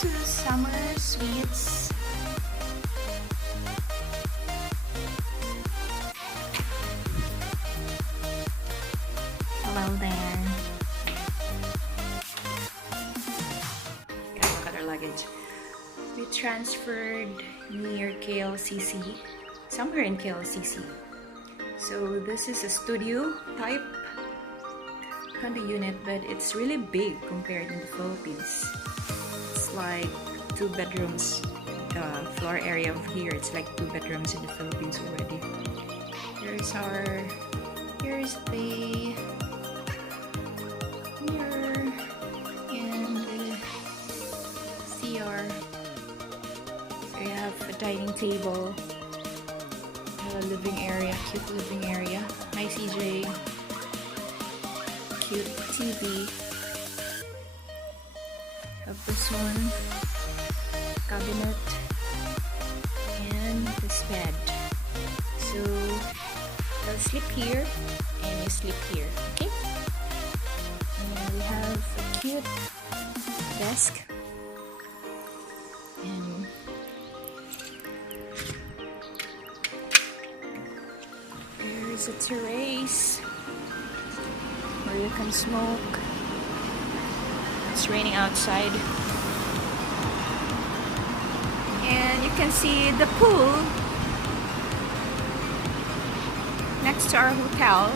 to Summer Sweets. Hello there. Guys, look at our luggage. We transferred near KLCC, somewhere in KLCC. So this is a studio type condo unit, but it's really big compared in the Philippines. It's like 2 bedrooms. The floor area of here, it's like 2 bedrooms in the Philippines already. Here's the mirror and the CR. So you have a dining table, a living area, cute living area. Hi CJ. Cute TV. Have this one, cabinet, and this bed. So I'll sleep here and you sleep here, okay? And we have a cute desk and there's a terrace where you can smoke. It's raining outside. And you can see the pool next to our hotel.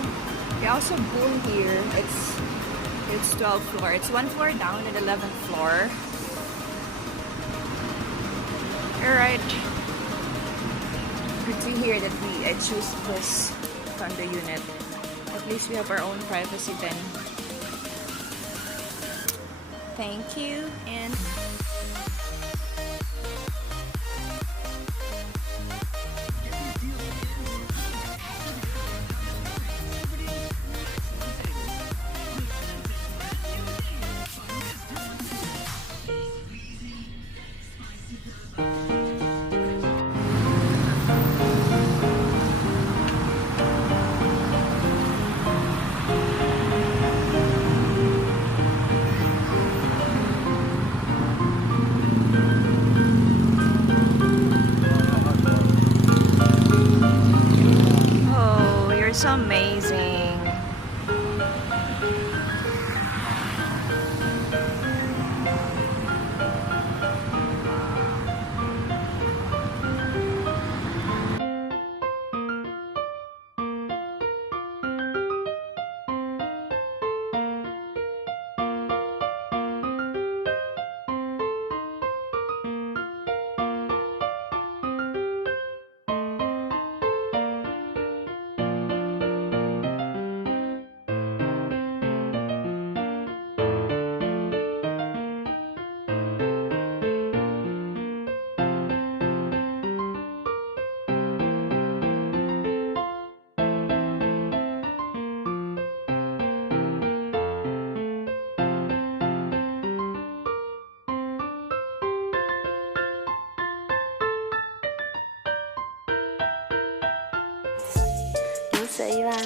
We also pool here. It's 12th floor. It's 1 floor down and 11th floor. Alright. Good to hear that I choose this condo unit. At least we have our own privacy then. Thank you and so amazing. Dulce Iva.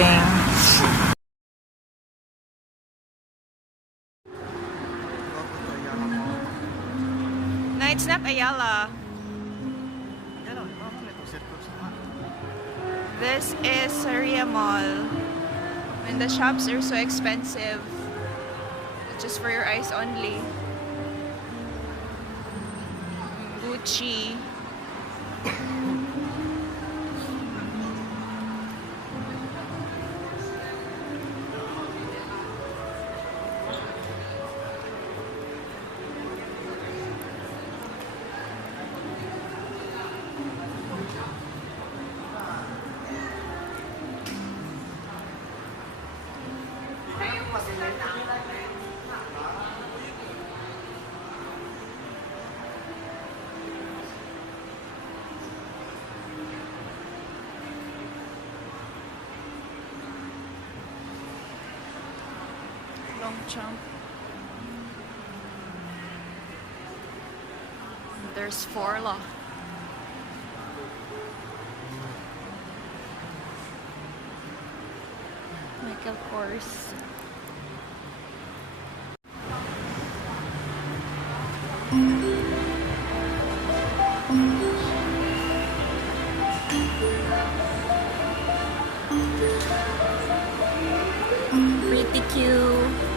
moving. No, it's not Ayala. This is Saria Mall. And the shops are so expensive. Just for your eyes only. Gucci. Longchamp. There's Forla. Michael Kors. Pretty cute.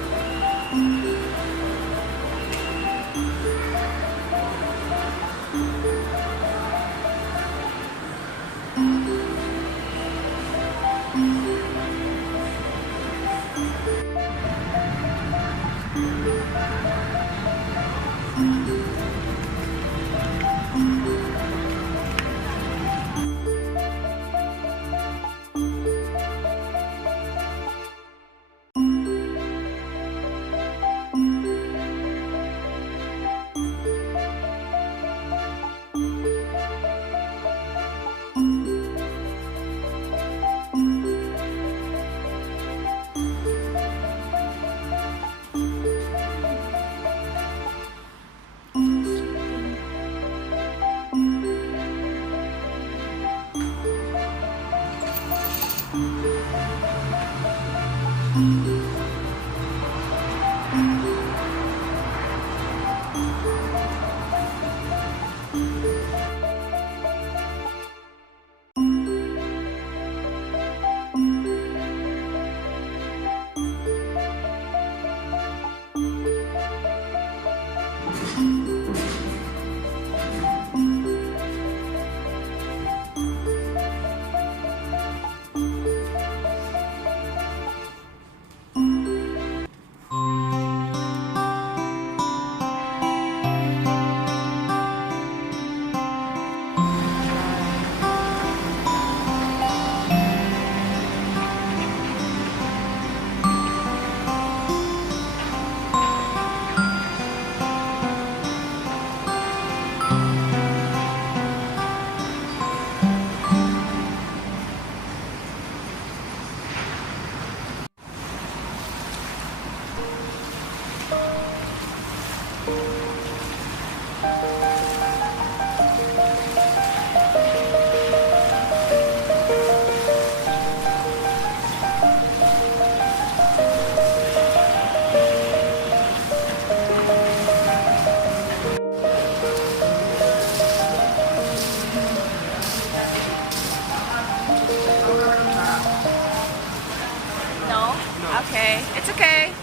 No? Okay. It's okay.